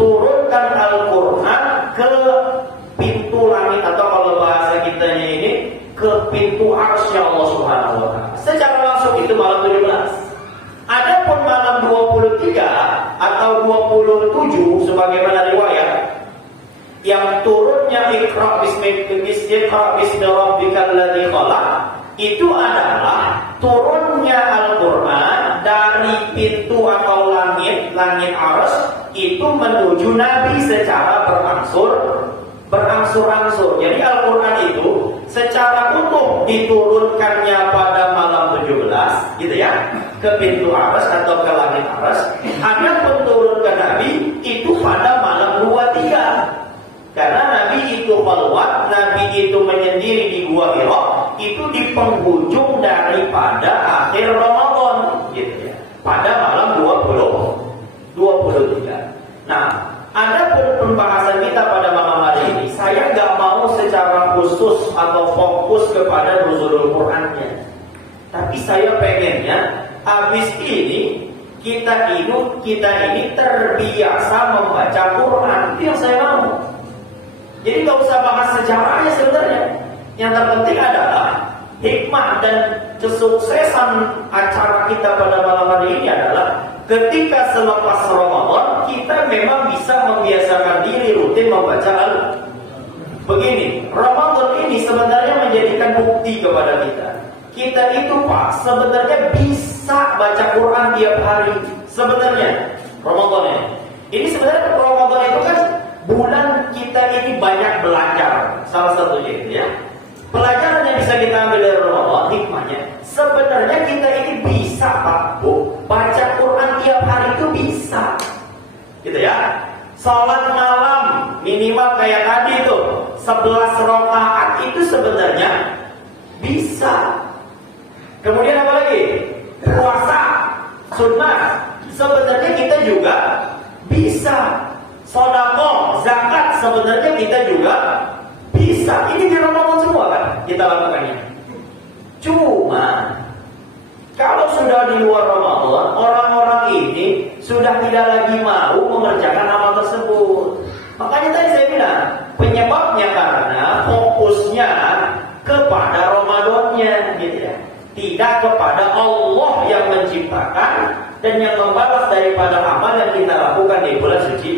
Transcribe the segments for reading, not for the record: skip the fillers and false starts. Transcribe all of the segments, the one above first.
turunkan Al-Quran ke pintu langit, atau kalau bahasa kitanya ini ke pintu arsy Allah Subhanahu wa Ta'ala. Secara langsung itu malam 17. Adapun malam 23 atau 27 sebagaimana riwayat yang turunnya Iqra bismi rabbikal ladzi khalaq, itu adalah turunnya Al-Quran dari pintu atau langit arsy itu menuju Nabi secara berangsur-angsur. Jadi Al-Quran itu secara utuh diturunkannya pada malam 17 gitu ya, ke pintu arsy atau ke langit arsy. Adapun turun ke Nabi itu pada malam 23. Karena Nabi itu khalwat, Nabi itu menyendiri di Gua Hira, itu di penghujung daripada akhir Ramadan gitu ya, pada malam 23. Nah, adapun pembahasan kita pada malam hari ini, saya nggak mau secara khusus atau fokus kepada nuzulul Qur'annya, tapi saya pengennya habis ini kita ini terbiasa membaca Quran. Itu yang saya mau. Jadi nggak usah bahas sejarahnya sebenarnya. Yang terpenting adalah hikmah dan kesuksesan acara kita pada malam hari ini adalah ketika selepas Ramadan kita memang bisa membiasakan diri rutin membaca Al-Quran. Begini, Ramadan ini sebenarnya menjadikan bukti kepada kita. Kita itu Pak sebenarnya bisa baca Quran tiap hari. Sebenarnya Ramadan ini sebenarnya Ramadan itu kan bulan kita ini banyak belajar. Salah satunya itu ya, pelajaran yang bisa kita ambil dari Ramadan, hikmahnya sebenarnya kita ini bisa Pak Bu baca Quran tiap hari itu bisa gitu ya. Salat malam minimal kayak tadi itu 11 rakaat itu sebenarnya bisa. Kemudian apa lagi? Puasa sunnah sebenarnya kita juga bisa. Sedekah, zakat sebenarnya kita juga bisa. Ini di Ramadan semua kan kita lakukannya. Cuma kalau sudah di luar Ramadan, orang-orang ini sudah tidak lagi mau mengerjakan amal tersebut. Makanya tadi saya bilang penyebabnya karena fokusnya kepada Ramadannya gitu ya, tidak kepada Allah yang menciptakan dan yang membalas daripada amal yang kita lakukan di bulan suci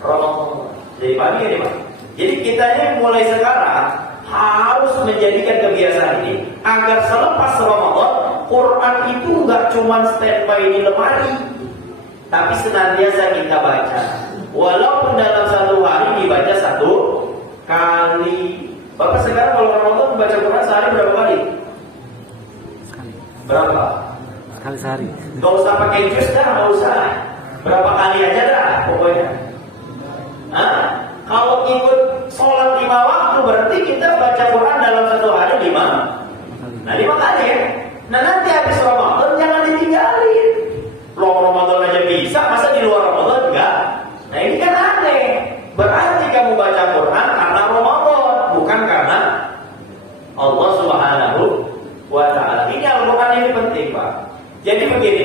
Ramadan. Jadi pagi ini Pak. Jadi kita ini mulai sekarang harus menjadikan kebiasaan ini agar selepas Ramadan Quran itu nggak cuma standby di lemari, tapi senantiasa kita baca. Walaupun dalam satu hari dibaca 1 kali. Bapak sekarang kalau Ramadan membaca Quran sehari berapa kali? Sekali. Berapa? Sekali sehari. Gak usah pakai jus dah, gak usah. Berapa kali aja dah pokoknya. Kalau ikut sholat 5 waktu berarti kita baca Quran dalam satu hari 5. Nah 5 kali ya. Nah nanti habis Ramadan jangan ditinggalin. Ramadan aja bisa, masa di luar Ramadan enggak? Nah ini kan aneh. Berarti kamu baca Quran karena Ramadan, bukan karena Allah Subhanahu wa Ta'ala. Ini Al-Quran ini penting Pak. Jadi begini,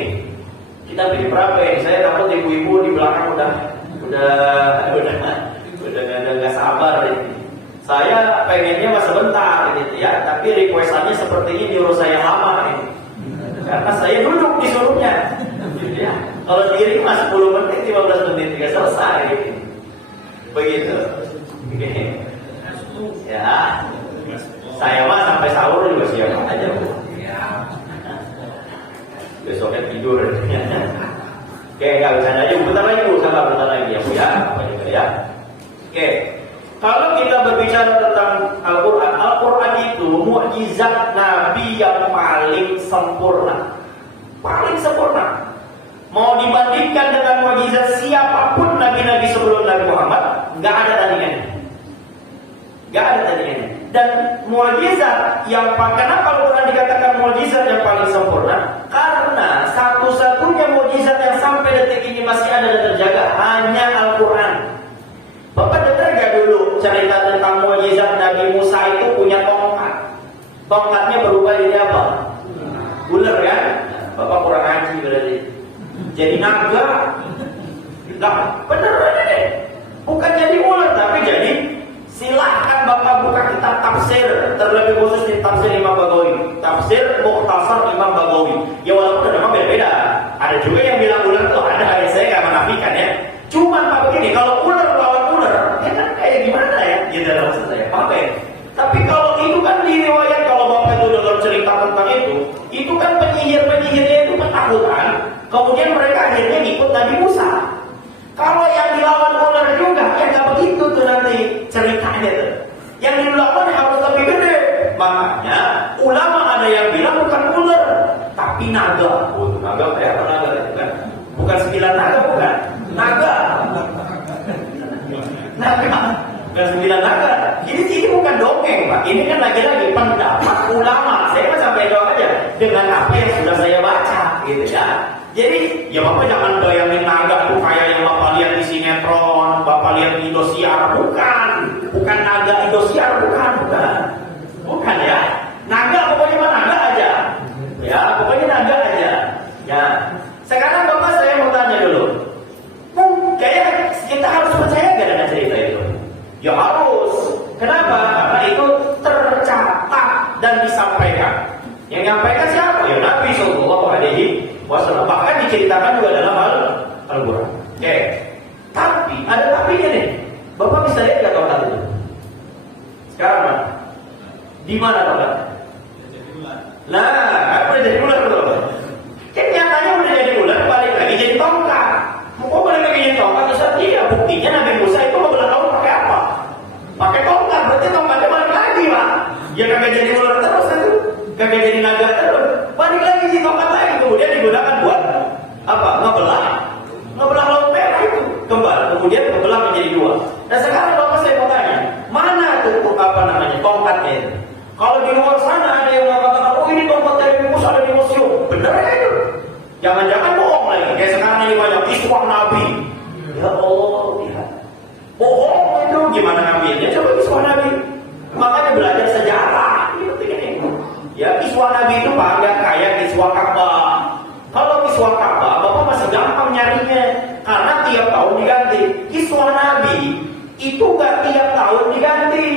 kita bikin berapa ya? Saya takut ibu-ibu di belakang udah nggak sabar ini. Saya pengennya mas sebentar gitu ya, tapi requestannya sepertinya nyuruh saya lama ini. Karena saya duduk disuruhnya. Gitu ya. Kalau diri mas 10 menit, 15 menit tidak selesai gitu. Begitu. Ya. Saya mah sampai sahur juga siap aja Bu. Besoknya tidur. Oke, nggak bisa aja. Bentar lagi Bu, bentar lagi ya Bu ya. Apa juga ya. Oke. Kalau kita berbicara tentang Al-Quran, Al-Quran itu mukjizat Nabi yang paling sempurna. Paling sempurna. Mau dibandingkan dengan mukjizat siapapun Nabi-Nabi sebelum Nabi Muhammad, nggak ada tandingannya. Nggak ada tandingannya. Dan mukjizat yang kenapa Al-Quran dikatakan mukjizat yang paling sempurna? Karena satu-satunya mukjizat yang sampai detik ini masih ada dan terjaga hanya Al-Quran. Bapak dengar gak dulu cerita tentang mukjizat Nabi Musa itu punya tongkat. Tongkatnya berubah jadi apa? Ular kan? Bapak kurang ngaji berarti. Jadi naga. Nah, beneran ini. Bukan jadi ular, tapi jadi silahkan Bapak buka kitab tafsir, terlebih khusus di tafsir Imam Baghawi, tafsir Mukhtasar Imam Baghawi. Ya walaupun memang beda-beda. Ada juga yang bilang ular tuh ada, saya nggak menafikan ya. Cuman Pak begini, kalau ular lawan ular, ya kan kayak gimana ya? Ya dalam maksud saya, apa ya? Tapi kalau itu kan di riwayat, kalau Bapak itu dengar cerita tentang itu kan penyihir-penyihirnya itu ketakutan, kemudian mereka akhirnya ngikut Nabi Musa. Kalau yang dilawan ular juga, ya nggak begitu tuh nanti ceritanya tuh. Yang dilawan harus lebih gede. Makanya ulama ada yang bilang bukan ular, tapi naga. Oh, naga kayak apa naga itu kan? Bukan 9 naga, bukan? Naga. Bukan 9 naga. Ini bukan dongeng, Pak. Ini kan lagi-lagi pendapat ulama. Saya kan sampai jawab aja dengan apa yang sudah saya baca, gitu ya. Jadi, ya Bapak jangan bayangin naga tuh kayak yang Bapak lihat di sinetron, Bapak lihat di Indosiar, bukan naga Indosiar, bukan ya. Naga pokoknya mah naga aja, ya pokoknya naga aja. Ya, sekarang Bapak saya mau tanya dulu, kayaknya kita harus percaya gak dengan cerita itu? Ya harus. Kenapa? Karena itu tercatat dan disampaikan. Yang nyampaikan siapa? Ya Nabi Sallallahu Alaihi Wasallam. Bahkan diceritakan juga dalam Al-Quran. Oke. Tapi ada tapinya nih. Bapak bisa lihat nggak tongkat itu? Sekarang mana? Di mana tongkat? Nah, apa udah jadi ular tuh? Kan nyatanya udah jadi ular, balik lagi jadi tongkat. Kok balik lagi jadi tongkat? Iya, buktinya Nabi Musa itu ngebelah laut pakai apa? Pakai tongkat. Berarti tongkatnya balik lagi, Pak. Ya kagak jadi ular terus itu. Kagak jadi naga terus, balik lagi si tongkat lagi, kemudian digunakan buat apa? Ngebelah laut merah itu kembali, kemudian kebelah menjadi 2. Nah sekarang Bapak saya mau tanya, mana tuh tongkatnya itu? Kalau di luar sana ada yang mengatakan, oh ini tongkat dari Musa ada di museum, bener ya itu? Jangan-jangan bohong lagi, kayak sekarang ini banyak kiswah Nabi. Ya Allah, lihat, bohong itu gimana ngambilnya? Coba kiswah Nabi, makanya belajar sejarah. Ya, kiswah Nabi itu Pak, nggak kayak kiswah Ka'bah. Kalau kiswah Ka'bah, Bapak masih gampang nyarinya, karena tiap tahun diganti. Kiswah Nabi itu nggak tiap tahun diganti.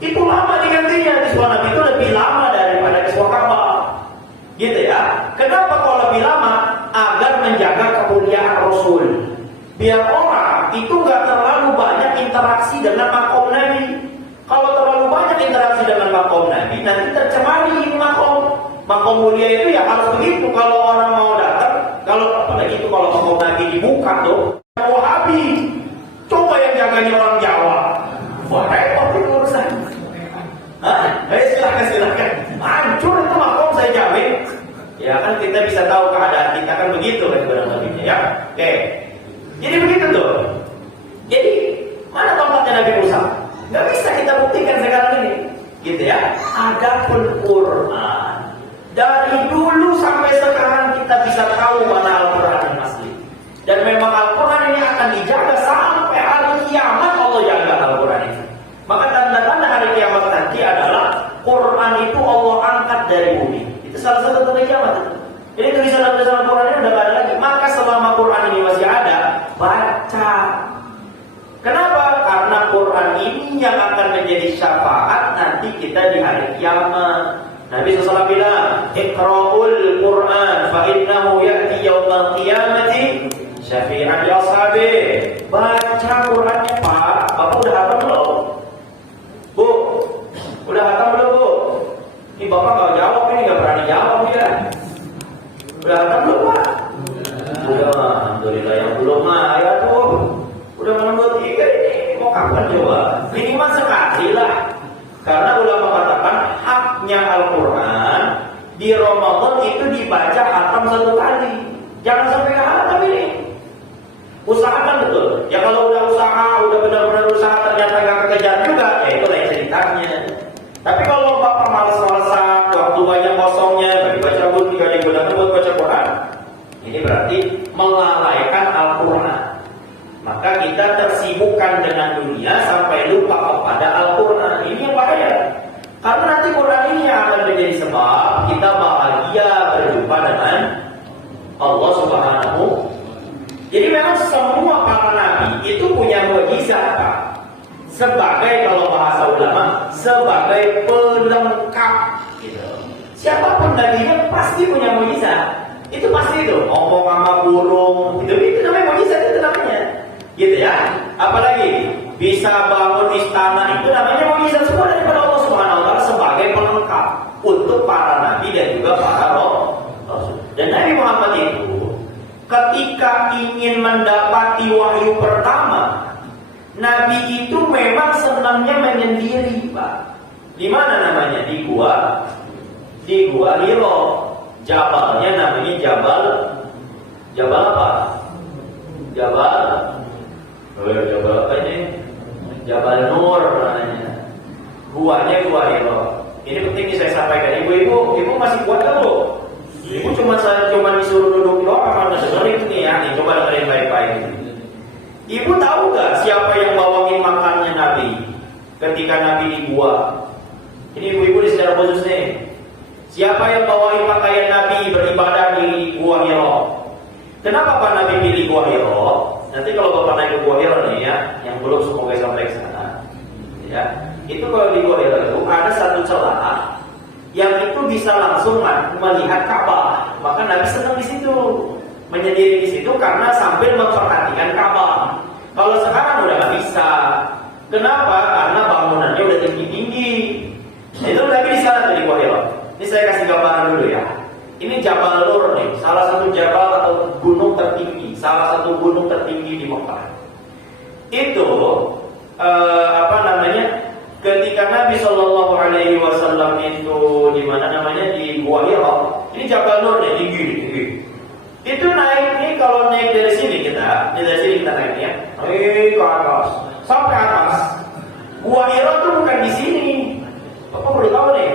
Itu lama digantinya. Kiswah Nabi itu lebih lama daripada kiswah Ka'bah. Gitu ya. Kenapa kalau lebih lama? Agar menjaga kemuliaan Rasul. Biar orang itu nggak terlalu banyak interaksi dengan makom Nabi. Kalau terlalu banyak interaksi dengan makom Nabi, nanti tercemari makom mulia itu ya harus begitu. Kalau orang mau datang, kalau apalagi itu kalau makom Nabi dibuka tuh, Wahabi, coba yang jaganya orang Jawa, wah repot itu urusan. Silakan, hancur itu makom saya jamin. Ya kan kita bisa tahu keadaan kita kan begitu kan sebenarnya ya. Oke, jadi begitu tuh. Jadi mana tongkatnya Nabi Musa? Gak bisa kita buktikan sekarang ini, gitu ya. Adapun Quran, dari dulu sampai sekarang kita bisa tahu mana Al-Quran yang asli. Dan memang Al-Quran ini akan dijaga sampai hari kiamat. Allah jaga Al-Quran ini. Maka tanda-tanda hari kiamat nanti adalah Quran itu Allah angkat dari bumi. Itu salah satu tanda kiamat itu. Jadi tulisan-tulisan Al-Quran ini udah gak ada lagi. Maka selama Quran ini masih ada, baca. Kenapa? Karena Quran ini yang akan menjadi syafaat nanti kita di hari kiamat. Nabi SAW bilang, Iqra'ul Quran fa innahu ya'ti yawmal qiyamati syafi'an li ashabi. Baca Qurannya Pak. Bapak udah hafal belum? Bu, udah hafal belum Bu? Ini Bapak gak jawab, ini gak berani jawab ya. Udah hafal belum Pak? Udah, alhamdulillah. Yang belum mah ya tuh. Udah menembus 3 ini, mau kapan coba? Minimal sekali lah. Karena ulama katakan haknya Al-Quran di Ramadan itu dibaca khatam 1 kali. Jangan sampai khatam ini. Usahakan betul. Ya kalau udah usaha, udah benar-benar usaha ternyata gak kekejar juga, ya itu lain ceritanya. Tapi kalau Bapak malas-malasan, waktu banyak kosongnya, bagi baca buku, 3 minggu buat baca Quran, ini berarti melalaikan Al-Quran. Maka kita tersibukkan dengan dunia sampai lupa kepada Al-Quran. Ini yang bahaya. Karena nanti Quran ini yang akan menjadi sebab kita bahagia berjumpa dengan Allah Subhanahu. Jadi memang semua para nabi itu punya mukjizat, Pak. Sebagai, kalau bahasa ulama, sebagai pelengkap gitu. Siapapun nabinya pasti punya mukjizat. Itu pasti itu, ngomong sama burung, itu namanya mukjizat, itu namanya. Gitu ya. Apalagi bisa bangun istana, itu namanya mukjizat semua daripada Allah Subhanahu wa taala sebagai pelengkap untuk para nabi dan juga para rasul. Dan Nabi Muhammad itu ketika ingin mendapati wahyu pertama, Nabi itu memang senangnya menyendiri, Pak. Di mana namanya? Di gua Hiro. Jabalnya namanya Jabal apa? Jabal apa ini? Jabal Nur namanya. Gua Hiro. Ini penting saya sampaikan. Ibu masih kuat kan, Bu? Ibu cuma disuruh duduk doang sama dengerin itu nih ya. Nih, coba dengerin baik-baik. Ibu tahu gak siapa yang bawain makannya Nabi ketika Nabi di gua? Ini ibu-ibu di secara khusus nih. Siapa yang bawain pakaian Nabi beribadah di gua Hiro? Kenapa Pak Nabi pilih gua Hiro? Nanti kalau Bapak naik ke gua Hiro nih ya, yang belum semoga sampai ke sana. Ya, itu kalau di gua Hiro itu ada satu celah yang itu bisa langsung melihat Ka'bah. Maka Nabi senang di situ, menyendiri di situ karena sambil memperhatikan Ka'bah. Kalau sekarang udah nggak bisa. Kenapa? Karena bangunannya udah tinggi-tinggi. Nah, itu Nabi di sana tuh di gua Hiro. Ini saya kasih gambaran dulu ya. Ini Jabal Nur nih, salah satu jabal atau gunung tertinggi, salah satu gunung tertinggi di Mekah. Itu ketika Nabi Shallallahu Alaihi Wasallam itu di mana namanya di Gua Hiro, ini Jabal Nur nih tinggi. Itu naik nih, kalau naik dari sini kita naik ya, ke atas sampai atas. Gua Hiro tuh bukan di sini. Bapak perlu tahu nih.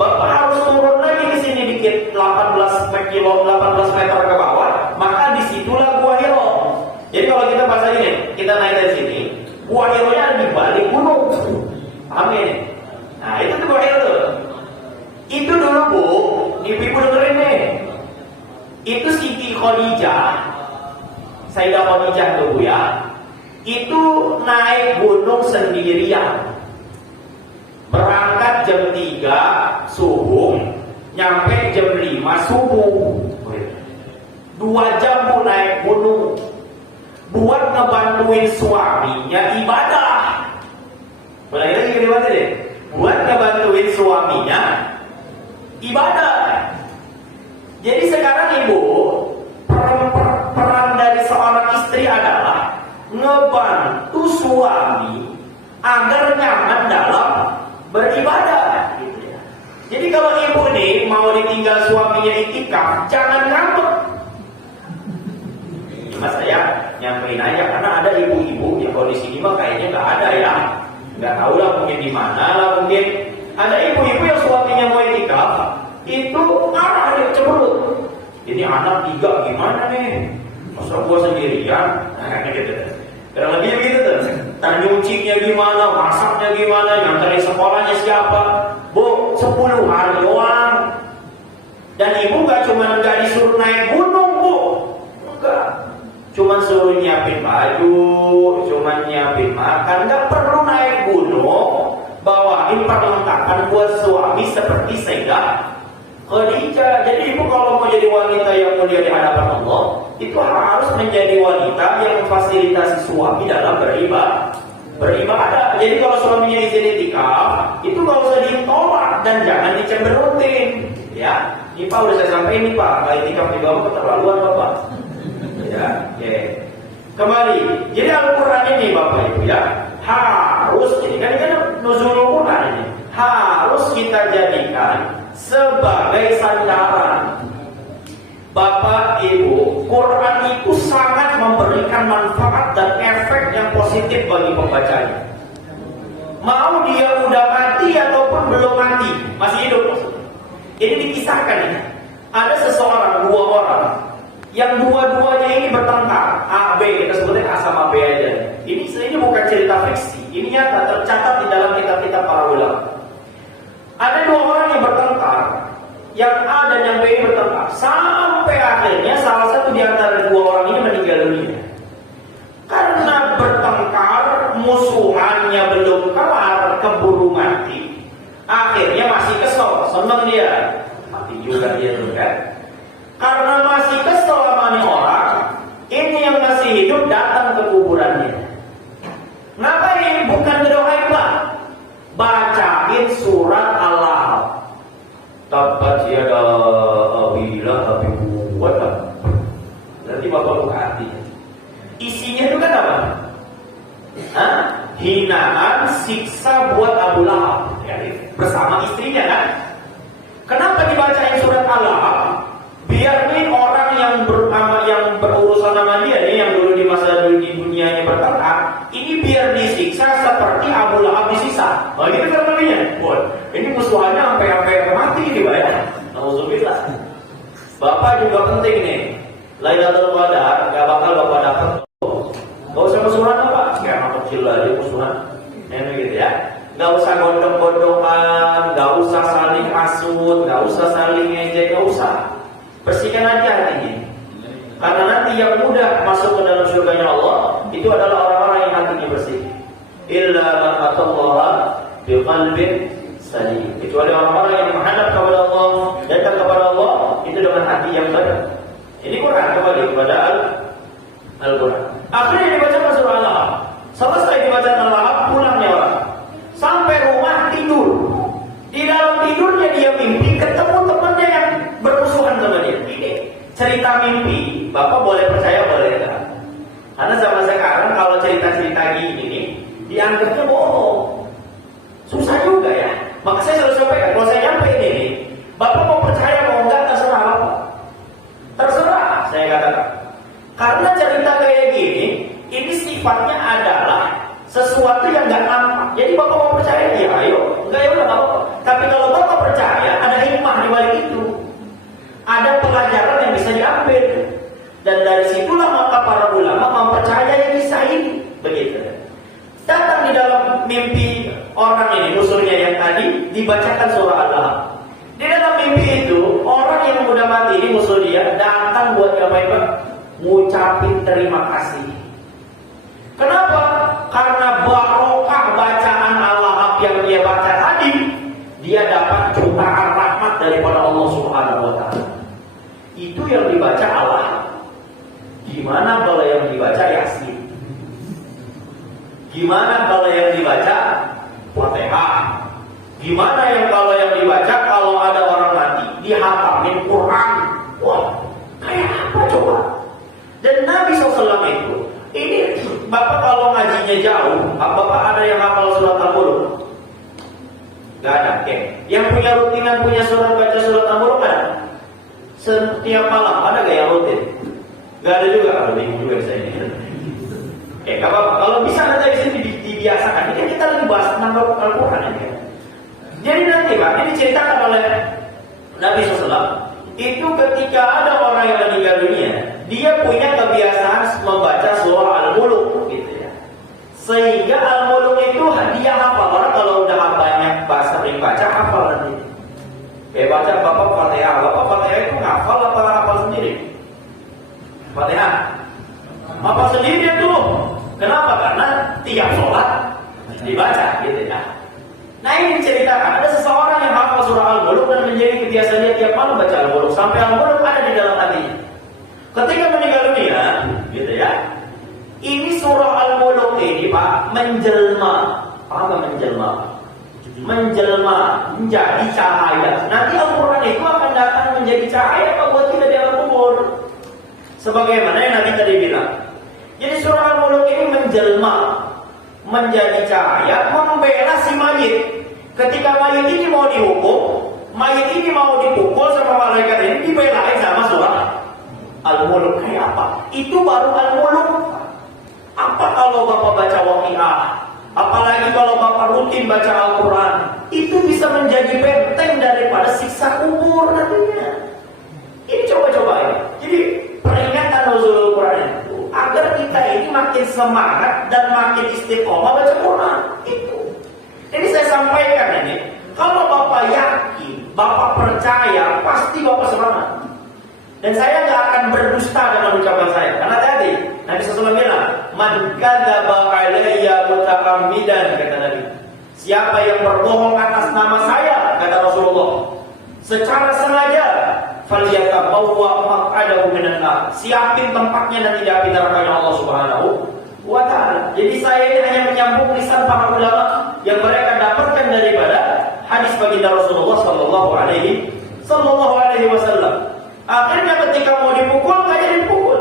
Bapak harus turun lagi di sini dikit 18 meter ke bawah, maka disitulah Gua Hiro. Jadi kalau kita bahasa ini, kita naik dari sini, Gua Hiro-nya ada di balik gunung. Paham ya? Nah, itu tuh Gua Hiro tuh. Itu dulu, Bu, ibu-ibu dengerin nih. Itu Siti Khadijah, Sayyidah Khadijah tuh, Bu ya. Itu naik gunung sendirian. Berangkat jam 3 subuh, nyampe jam 5 subuh. 2 jam Bu naik gunung. Buat ngebantuin suaminya ibadah. Mulai lagi gimana deh? Buat ngebantuin suaminya ibadah. Jadi sekarang Ibu, peran dari seorang istri adalah ngebantu suami agar nyaman dalam beribadah, gitu ya. Jadi kalau ibu nih mau ditinggal suaminya itikaf, jangan ngambek. Mas saya nyampein aja, karena ada ibu-ibu yang kalau di sini mah kayaknya nggak ada ya, nggak tahu lah mungkin di mana lah, mungkin ada ibu-ibu yang suaminya mau itikaf itu marah dia cemberut. Ini anak 3 gimana nih? Masa gua sendirian? Nah, gitu. Kurang lebih begitu tuh. Tanya nyucinya gimana, masaknya gimana, nganterin sekolahnya siapa? Bu, 10 hari doang. Dan ibu nggak disuruh naik gunung, Bu. Enggak. Cuma suruh nyiapin baju, cuma nyiapin makan, nggak perlu naik gunung. Bawain perlengkapan buat suami seperti Sayyidah Khadijah. Jadi ibu kalau mau jadi wanita yang mulia di hadapan Allah, itu harus menjadi wanita yang memfasilitasi suami dalam beribadah. Jadi kalau suaminya izin itikaf, itu nggak usah ditolak dan jangan dicemberutin. Ya, ini Pak udah saya sampaikan nih Pak, kalau itikaf di bawah keterlaluan Bapak. Ya, oke. Kembali, jadi Al-Quran ini Bapak Ibu ya, harus, jadi kan nuzulul Quran ini harus kita jadikan sebagai sandaran. Bapak Ibu, Quran itu sangat memberikan manfaat dan efek yang positif bagi pembacanya. Mau dia udah mati ataupun belum mati, masih hidup. Ini dikisahkan ya, ada seseorang, 2 orang yang dua-duanya ini bertengkar, A, B, kita sebutnya A sama B aja. Ini bukan cerita fiksi, ini nyata tercatat di dalam kitab-kitab para ulama. Ada 2 orang yang bertengkar, yang A dan yang B ini bertengkar, sampai akhirnya salah satu di antara 2 orang ini meninggal dunia. musuhannya belum kelar, keburu mati, akhirnya masih kesel, seneng dia, mati juga dia tuh kan. Karena masih kesel sama nih orang, ini yang masih hidup datang ke kuburannya. Ngapain? Bukan ngedoain Pak, bacain surat Allah. Tabat yada abila abibuat. Nanti bapak buka hati. Isinya itu kan apa? Hah? Hinaan, siksa buat Abu Lahab, ya, bersama istrinya kan? Kenapa dibacain surat Al-Lahab? Biar nih orang yang berurusan sama dia nih, yang dulu di masa dulu di dunianya bertengkar, ini biar disiksa seperti Abu Lahab disiksa. Oh ini kan namanya. Ini musuhannya sampai mati ini Pak ya. Alhamdulillah. Bapak juga penting nih. Lailatul Qadar gak bakal Bapak dapat. Gak usah musuhan apa? Kayak anak kecil aja musuhan. Ini gitu ya. Gak usah gondok-gondokan, gak usah saling hasut, gak usah saling ngejek, gak usah. Bersihkan aja hatinya. Karena nanti yang mudah masuk ke dalam surganya Allah itu adalah orang-orang yang hatinya bersih. Illa man atallaha biqalbin salim. Kecuali orang-orang yang menghadap kepada Allah, datang kepada Allah itu dengan hati yang benar. Ini Quran kembali kepada Al-Quran. Akhirnya dibaca surah Al-Lahab. Selesai dibaca Al-Lahab, pulangnya orang. Sampai rumah tidur. Di dalam tidurnya dia mimpi ketemu temannya yang bermusuhan sama dia. Ini cerita mimpi. Bapak boleh percaya boleh enggak? Karena zaman sekarang kalau cerita-cerita gini nih dianggapnya bohong. Susah juga ya. Maka saya selalu sampaikan, kalau saya nyampe ini, Bapak mau percaya mau enggak terserah Bapak. Terserah, saya katakan. Karena cerita kayak gini, ini sifatnya adalah sesuatu yang nggak nampak. Jadi Bapak mau percaya, ya ayo. Enggak ya udah apa-apa. Tapi kalau Bapak percaya, ada hikmah di balik itu. Ada pelajaran yang bisa diambil. Dan dari situlah maka para ulama mempercayai kisah ini. Begitu. Datang di dalam mimpi orang ini, musuhnya yang tadi, dibacakan surah Al-Lahab. Di dalam mimpi itu, orang yang udah mati ini, musuh dia, datang buat apa? Ngucapin terima kasih. Kenapa? Karena barokah bacaan Al-Lahab yang dia baca tadi, dia dapat jutaan rahmat daripada Allah Subhanahu wa Ta'ala. Itu yang dibaca Al-Lahab. Gimana kalau yang dibaca Yasin? Gimana kalau yang dibaca Fatihah? Gimana yang kalau yang dibaca kalau ada orang mati dihatamin Quran? Wah, kayak apa coba? Dan Nabi SAW itu, ini Bapak kalau ngajinya jauh, Bapak ada yang hafal surat Al-Mulk? Gak ada, oke. Yang punya rutinan punya surat baca surat Al-Mulk ada? Setiap malam ada gak yang rutin? Gak ada juga, kalau bingung juga saya ini. Gak apa-apa. Kalau bisa nanti di sini dibiasakan. Ini kan kita lagi bahas tentang Al-Quran ini. Jadi nanti Pak, ini diceritakan oleh Nabi SAW. Itu ketika ada orang yang meninggal dunia, dia punya kebiasaan membaca surah Al-Mulk, gitu ya. Sehingga Al-Mulk itu dia hafal. Orang kalau udah banyak bahasa sering baca, hafal nanti. Kayak baca Bapak Fatihah. Bapak Fatihah itu hafal apa hafal sendiri? Fatihah. Hafal sendiri itu. Kenapa? Karena tiap sholat dibaca, gitu ya. Nah ini diceritakan, ada seseorang yang hafal surah Al-Mulk dan menjadi kebiasaan dia tiap malam baca Al-Mulk sampai Al-Mulk ada di dalam hatinya. Ketika meninggal dunia, gitu ya, ini surah Al-Mulk ini Pak menjelma. Apa menjelma? Menjelma, menjadi cahaya. Nanti Al-Quran itu akan datang menjadi cahaya Pak buat kita di alam kubur. Sebagaimana yang Nabi tadi bilang. Jadi surah Al-Mulk ini menjelma, menjadi cahaya, membela si mayit. Ketika mayit ini mau dihukum, mayit ini mau dipukul sama malaikat ini, dibelain sama surah Al-Mulk. Kayak apa? Itu baru Al-Mulk. Apa kalau Bapak baca Waqiah? Apalagi kalau Bapak rutin baca Al-Quran, itu bisa menjadi benteng daripada siksa kubur nantinya. Ini coba-coba ini. Jadi peringatan nuzul Quran itu agar kita ini makin semangat dan makin istiqomah baca Quran. Itu. Jadi saya sampaikan ini, kalau Bapak yakin, Bapak percaya, pasti Bapak semangat. Dan saya nggak akan berdusta dengan ucapan saya. Karena tadi Nabi SAW bilang, "Man kadzaba alayya muta'ammidan," kata Nabi. Siapa yang berbohong atas nama saya, kata Rasulullah, secara sengaja, falyatabawwa maq'adahu minan nar. Siapin tempatnya nanti di api neraka Allah Subhanahu wa taala. Jadi saya ini hanya menyambung lisan para ulama yang mereka dapatkan daripada hadis baginda Rasulullah sallallahu alaihi wasallam. Akhirnya ketika mau dipukul, nggak jadi dipukul.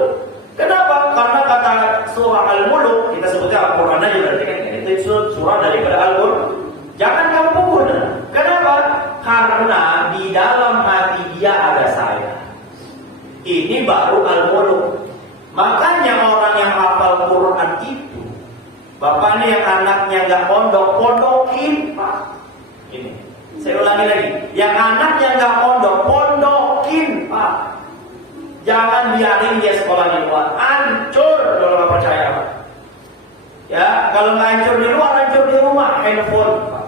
Kenapa? Karena kata surah Al-Mulk, kita sebutnya Al-Quran aja berarti kan, itu surah daripada Al-Quran. Jangan kamu pukul. Kenapa? Karena di dalam hati dia ada saya. Ini baru Al-Mulk. Makanya orang yang hafal Quran itu, bapaknya yang anaknya nggak pondokin, Pak. Ini, saya ulangi lagi. Yang anaknya nggak pondokin, Pak. Jangan biarin dia sekolah di luar, hancur kalau nggak percaya, Pak. Ya, kalau nggak hancur di luar, hancur di rumah, handphone, Pak.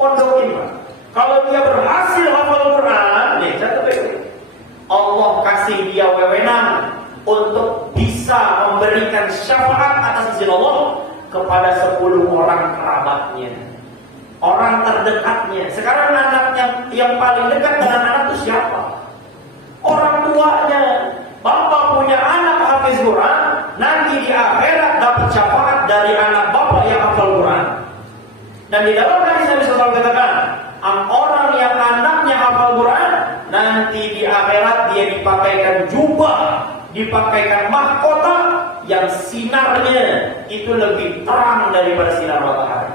Pondokin, Pak. Kalau dia berhasil hafal Quran, nih, catat baik-baik. Allah kasih dia wewenang untuk bisa memberikan syafaat atas izin Allah kepada 10 orang kerabatnya, orang terdekatnya. Sekarang anaknya yang paling dekat dengan anak itu siapa? Orang tuanya. Bapak punya anak hafiz Quran, nanti di akhirat dapat syafaat dari anak bapak yang hafal Quran. Dan di dalam hadis Nabi SAW katakan, orang yang anaknya hafal Quran, nanti di akhirat dia dipakaikan jubah, dipakaikan mahkota yang sinarnya itu lebih terang daripada sinar matahari.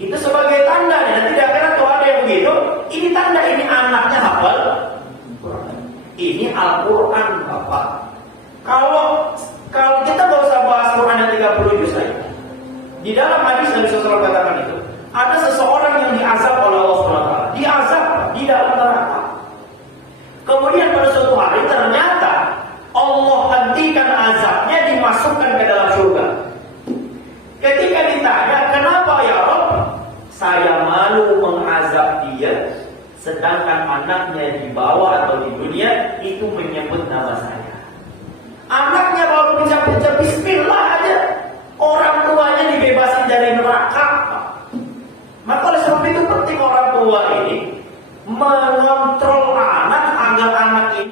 Itu sebagai tanda. Nanti di akhirat tuh ada yang begitu. Ini tanda ini anaknya hafal Quran. Ini Al-Quran, Bapak. Kalau kita nggak usah bahas Quran yang 30 juz saja. Di dalam hadis Nabi SAW katakan itu, ada seseorang yang diazab oleh Allah SWT. Diazab di dalam neraka. Kemudian pada suatu hari ternyata Allah hentikan azabnya, dimasukkan ke dalam surga. Ketika ditanya, kenapa ya Rabb? Saya malu mengazab dia, sedangkan anaknya di bawah atau di dunia itu menyebut nama saya. Anaknya baru ucap-ucap bismillah aja, orang tuanya dibebasin dari neraka. Maka oleh sebab itu penting orang tua ini mengontrol anak agar anak ini